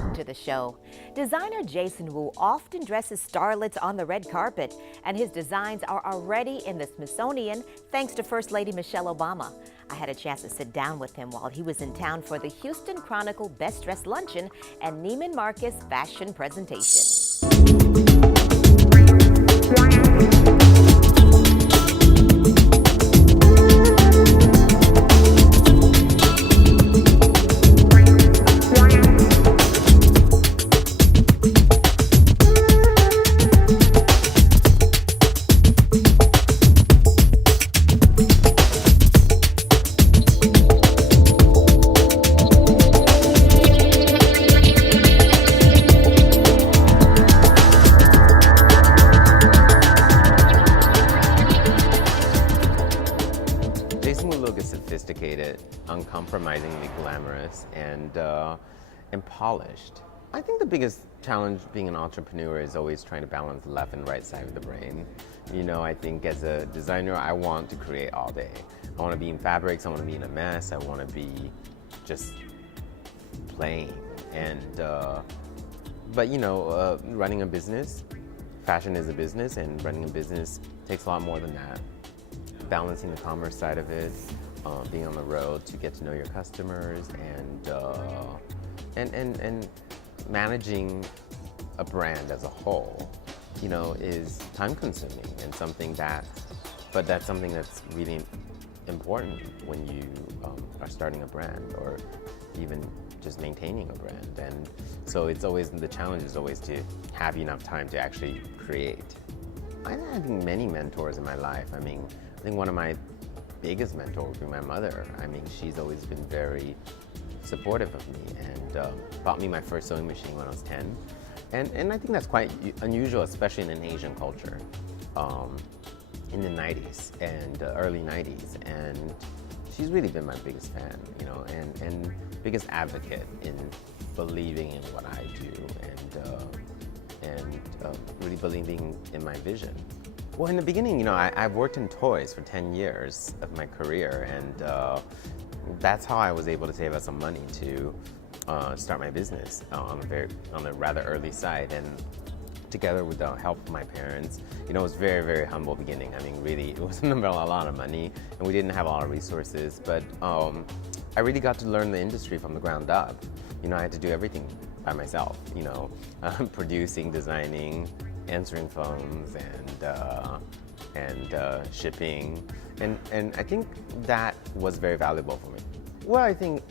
welcome to the show. Designer Jason Wu often dresses starlets on the red carpet, and his designs are already in the Smithsonian thanks to First Lady Michelle Obama. I had a chance to sit down with him while he was in town for the Houston Chronicle Best Dressed Luncheon and Neiman Marcus fashion presentation. Jason Wu look is sophisticated, uncompromisingly glamorous, and polished. I think the biggest challenge being an entrepreneur is always trying to balance the left and right side of the brain. You know, I think as a designer, I want to create all day. I want to be in fabrics, I want to be in a mess, I want to be just plain. But you know, running a business, fashion is a business, and running a business takes a lot more than that. Balancing the commerce side of it, being on the road to get to know your customers, and managing a brand as a whole, you know, is time-consuming and that's something that's really important when you are starting a brand or even just maintaining a brand. And so the challenge is always to have enough time to actually create. I have many mentors in my life. I think one of my biggest mentors would be my mother. She's always been very supportive of me and bought me my first sewing machine when I was 10. And I think that's quite unusual, especially in an Asian culture, in the 90s and early 90s. And she's really been my biggest fan, you know, and biggest advocate in believing in what I do and really believing in my vision. Well, in the beginning, you know, I've worked in toys for 10 years of my career, and that's how I was able to save up some money to start my business on a rather early side. And together with the help of my parents, you know, it was very, very humble beginning. Really, it wasn't a lot of money, and we didn't have a lot of resources, but I really got to learn the industry from the ground up. You know, I had to do everything by myself, you know, producing, designing, answering phones, and shipping, and I think that was very valuable for me. Well, I think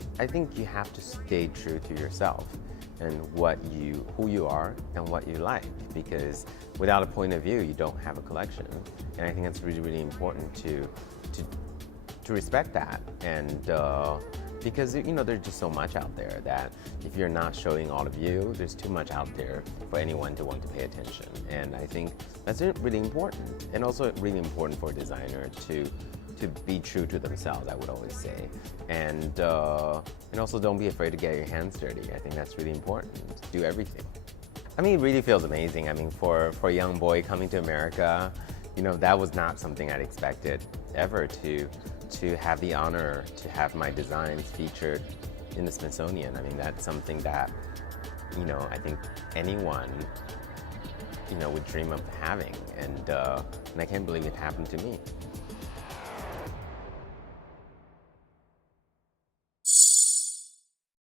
you have to stay true to yourself and who you are and what you like, because without a point of view, you don't have a collection. And I think that's really, really important to respect that. And because, you know, there's just so much out there that if you're not showing all of you, there's too much out there for anyone to want to pay attention. And I think that's really important, and also really important for a designer to be true to themselves, I would always say. And also don't be afraid to get your hands dirty. I think that's really important. Do everything. It really feels amazing. For a young boy coming to America, you know, that was not something I'd expected ever, to have the honor to have my designs featured in the Smithsonian. That's something that, you know, I think anyone, you know, would dream of having, and I can't believe it happened to me.